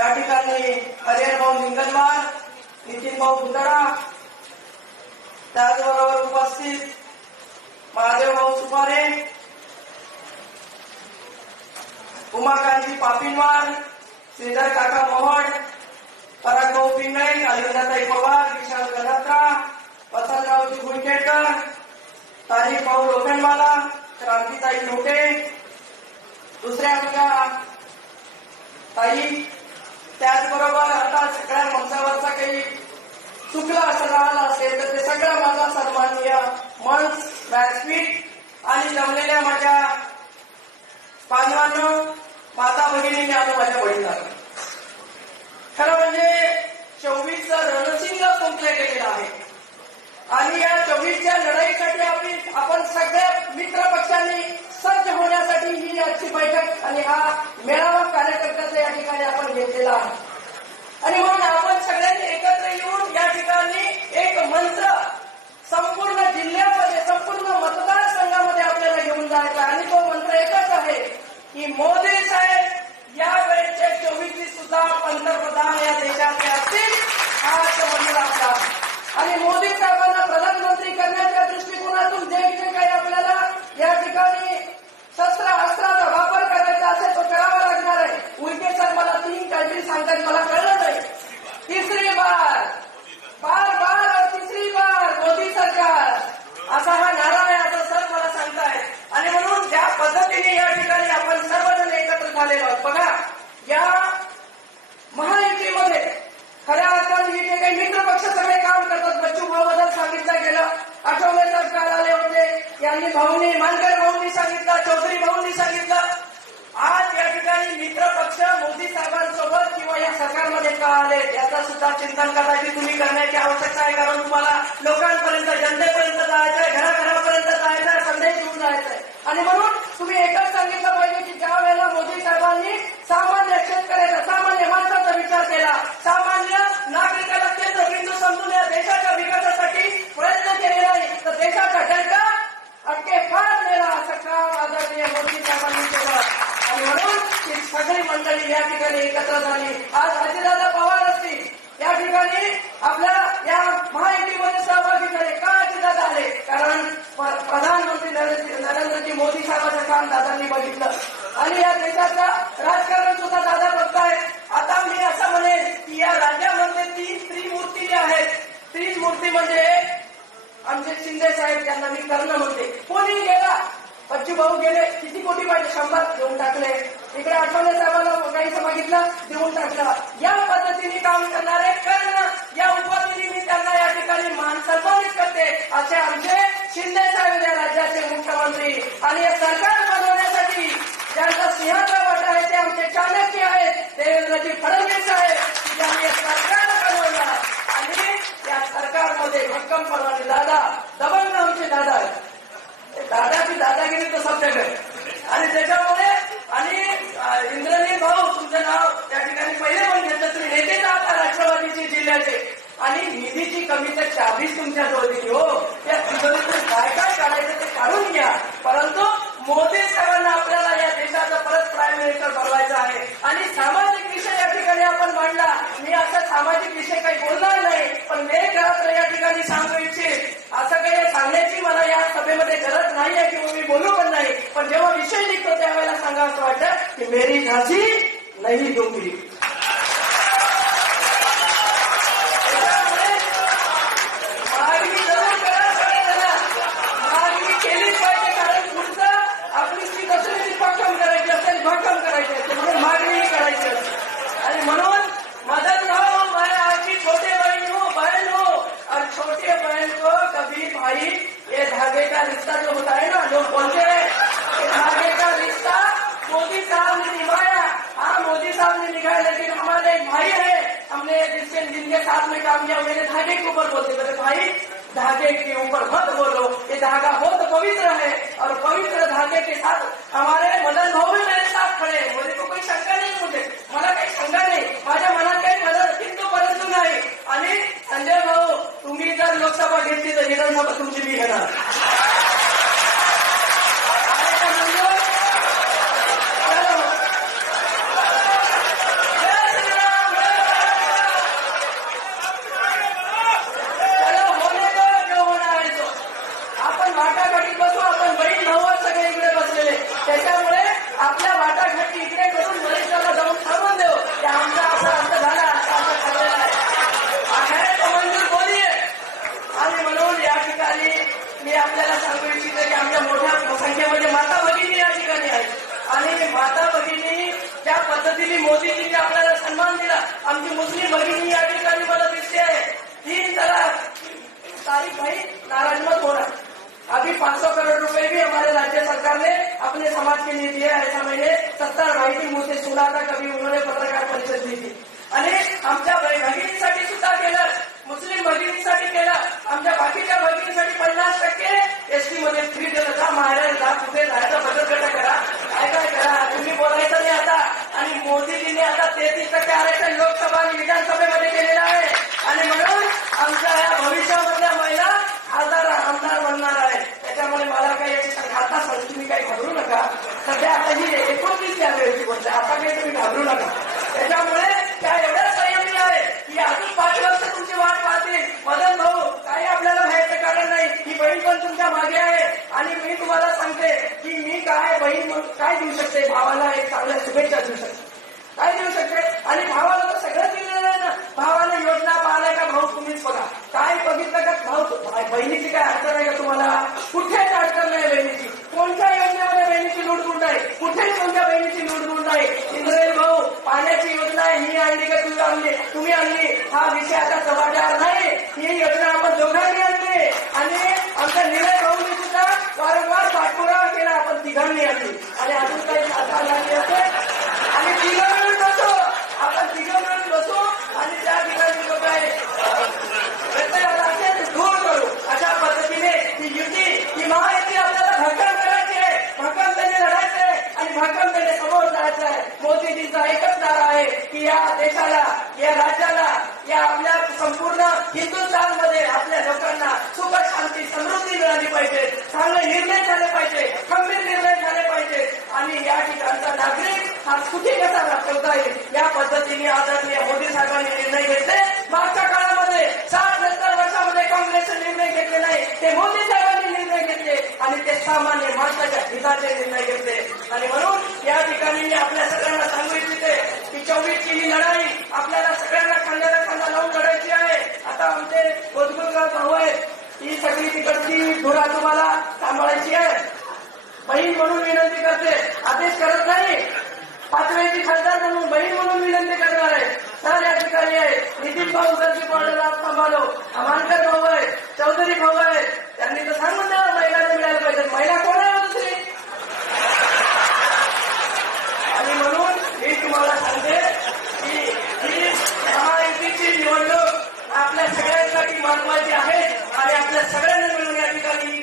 या ठिकाणी हरिहर भाऊ निंगलवार नितीन भाऊ भुतडा त्याचबरोबर उपस्थित महादेव भाऊ सुपारे उमाकांती पापिनवार श्रीधर काका मोहड पराग भाऊ पिंगळे कालिंदाताई पवार विशाल गणात्रा वसंतरावजी गुंठेकर तारीख भाऊ लोखंडवाला क्रांतीताई लोटे दुसऱ्या आमच्या ताई त्याचबरोबर आता सगळ्या मंचावरचा काही चुकला असं राहिला असेल तर ते सगळं माझा सन्माननीय मंच व्यासपीठ आणि जमलेल्या माझ्या बांधवांनो माता भगिनींनी आणि माझ्या वडिलांना खरं म्हणजे चोवीसचं रणसिंग संपलं गेलेलं आहे. आणि या चोवीसच्या लढाईसाठी आपली आपण सगळ्या मित्र पक्षांनी ही आजची बैठक आणि हा मेळावा कार्यकर्त्याचा या ठिकाणी आपण घेतलेला आहे. आणि म्हणून आपण सगळ्यांनी एकत्र येऊन या ठिकाणी एक मंत्र संपूर्ण जिल्ह्यामध्ये संपूर्ण मतदारसंघामध्ये आपल्याला घेऊन जायचा आणि तो मंत्र एकच आहे की मोदी साहेब या वेळेचे चोवीसची सुद्धा पंतप्रधान या देशाचे असतील हा असं मंत्र आणि मोदी साहेबांना प्रधानमंत्री करण्याच्या दृष्टिकोनातून जे जे काही आपल्याला या ठिकाणी शस्त्र अस्त्राचा वापर करायचा असेल तो करावा लागणार आहे. उलटे सर मला तीन काहीतरी सांगतात मला कळलं नाही. तिसरी बार बार बार और तिसरी बार मोदी सरकार असा हा नारा आहे असं सर मला सांगतायत आणि म्हणून ज्या पद्धतीने या ठिकाणी आपण सर्वजण एकत्र झालेलो आहोत बघा या महायुतीमध्ये खऱ्या अर्थाने हे जे काही मित्र पक्ष सगळे काम करतात बच्चू भाऊबद्दल सांगितलं गेलं आठवले सरकार आले होते यांनी भाऊंनी मानकर भाऊंनी सांगितलं चौधरी भाऊंनी सांगितलं आज या ठिकाणी मित्र पक्ष मोदी साहेबांसोबत किंवा मध्ये का आले याचं सुद्धा चिंतन करायची तुम्ही करण्याची आवश्यकता आहे. कारण तुम्हाला लोकांपर्यंत जनतेपर्यंत जायचंय घराघरापर्यंत जायचंय संदेश घेऊन जायचंय. आणि म्हणून तुम्ही एकच सांगितलं पाहिजे की ज्या वेळेला मोदी साहेबांनी सामान्य शेतकऱ्याचा सामान्य माणसाचा विचार केला सामान्य नागरिकाला केंद्रबिंदू समजून या देशाच्या विकासासाठी प्रयत्न केले नाही तर देशाचा डंका अटके फार नेला असं काम आदरणीय मोदी साहेबांनी केलं. आणि म्हणून सगळी मंडळी या ठिकाणी एकत्र झाली आज अजितदादा पवार असतील या ठिकाणी आपल्या या महायुतीमध्ये सहभागी झाले का अजितदादा आले कारण प- प्रधानमंत्री नरेंद्र नरेंद्रजी मोदी साहेबांचं काम दादांनी बघितलं आणि या देशाचं राजकारण सुद्धा दादा बघतायत आता मी असं म्हणेन की या राज्यामध्ये तीन त्रिमूर्ती ज्या आहेत त्रिमूर्ती म्हणजे आमचे शिंदे साहेब त्यांना मी कर्ण म्हणते कोणी गेला बच्चू भाऊ गेले किती कोटी पाहिजे? शंभर देऊन टाकले. इकडे आठवले साहेबांना काही सांगितलं देऊन टाकलं. या पद्धतीने काम करणारे कर्ण या उपाधीने मी त्यांना या ठिकाणी मान सन्मानित करते. असे आमचे शिंदे साहेब या राज्याचे मुख्यमंत्री आणि हे सरकार बनवण्यासाठी ज्यांचा सिंहाचा वाटा आहे ते आमचे चाणक्य आहेत देवेंद्रजी फडणवीस आहेत की ज्यांनी हे सरकार बनवलं आणि या सरकारमध्ये भक्कम परवाने दादा दबंग आमचे दादा आहेत दादाची तो तर आणि त्याच्यामुळे आणि इंद्रजी भाऊ तुमचं नाव त्या ठिकाणी पहिले पण घेतलं तुम्ही नेते आता राष्ट्रवादीचे जिल्ह्याचे. आणि निधीची कमी तर चाबीच तुमच्या जवळ दिली हो. त्या तिजोरीतून काय काय काढायचं ते काढून घ्या. परंतु मोदी साहेबांना आपल्याला या देशाचा परत प्राईम मिनिस्टर बनवायचं आहे आणि सामाजिक विषय या ठिकाणी आपण मांडला मी असं सामाजिक विषय काही बोलणार नाही पण मी घरात या ठिकाणी सांगू इच्छित असं काही सांगण्याची मला या सभेमध्ये गरज नाही आहे किंवा मी बोलू पण नाही पण जेव्हा विषय निघतो त्यावेळेला सांगा असं वाटतं की मेरी खांसी नहीं दूंगी। मोदी साहब ने लिखा है, लेकिन हमारे एक भाई है। हमने जिसके जिनके साथ में काम किया मेरे धागे के ऊपर बोलते बोले भाई, धागे के ऊपर मत बोलो। ये धागा बहुत पवित्र है और पवित्र धागे के साथ हमारे मदन भाव भी मेरे साथ खड़े हैं। मुस्लिम भगिनी या ठिकाणी मला दिसते. तीन तलाक तारीख भाई नाराज मत होना अभी 500 करोड़ रुपए भी हमारे राज्य सरकार ने अपने समाज के लिए दिया है ऐसा मैंने सत्तर भाई की मुझे सुना था कभी उन्होंने पत्रकार परिषद दी थी आणि आमच्या भ- भगिनीसाठी सुद्धा केलं मुस्लिम भगिनीसाठी केलं आमच्या बाकीच्या भगिनीसाठी पन्नास टक्के एसटी मध्ये फ्री दिलं का माहेर जा कुठे जायचं बचत गट करा काय काय करा तुम्ही बोलायचं नाही आता आणि मोदीजींनी आता तेहतीस टक्के आरक्षण लोकसभा आणि विधानसभेमध्ये केलेलं आहे आणि म्हणून आमच्या या भविष्यामधल्या महिला खासदार आमदार बनणार आहे त्याच्यामुळे मला काही याची शंका आता सांगतो तुम्ही काही घाबरू नका सध्या आता ही एकोणतीस या वेळची गोष्ट आहे. आता काही तुम्ही घाबरू नका त्याच्यामुळे त्या एवढ्या संयमी आहे की अजून पाच वर्ष तुमची वाट पाहतील मदन भाऊ काही आपल्याला भयाचं कारण नाही ही बहीण पण तुमच्या मागे आहे आणि मी तुम्हाला सांगते की मी काय बहीण म्हणून काय देऊ शकते. भावाला एक चांगल्या शुभेच्छा देऊ शकते. काय देऊ शकते? आणि भावाला तर सगळं दिलेलं आहे ना. भावाला योजना पाहिलाय का भाऊ? तुम्हीच बघा. काय बघितलं का? भाऊ बहिणीची काय अडचण आहे का तुम्हाला? कुठेच अडचण नाही बहिणीची. कोणत्या योजनेमध्ये बहिणीची लुडबुड नाही कुठेच कोणत्या बहिणीची लुडबुड नाही इंद्रेल भाऊ पाण्याची योजना ही आणली का? तुम्ही आणली. तुम्ही आणली. हा विषय आता जबाबदार नाही सामान्य माणसाच्या हिताचे निर्णय घेतले. आणि म्हणून या ठिकाणी मी आपल्या सगळ्यांना सांगू इच्छिते की चोवीस केली लढाई आपल्याला सगळ्यांना खांद्याला खांदा लावून लढायची आहे. आता आमचे गोजगुरगाव भाऊ आहेत. ही सगळी तिकडची धुरा तुम्हाला सांभाळायची आहे. बहीण म्हणून विनंती करते. आदेश करत नाही. पाचव्याची खासदार म्हणून बहीण म्हणून विनंती करणार आहे. सर या ठिकाणी आहे. नितीन भाऊ सरची पॉर्डर आज सांभाळो भाऊ आहे. चौधरी भाऊ आहे. त्यांनी तर सांगून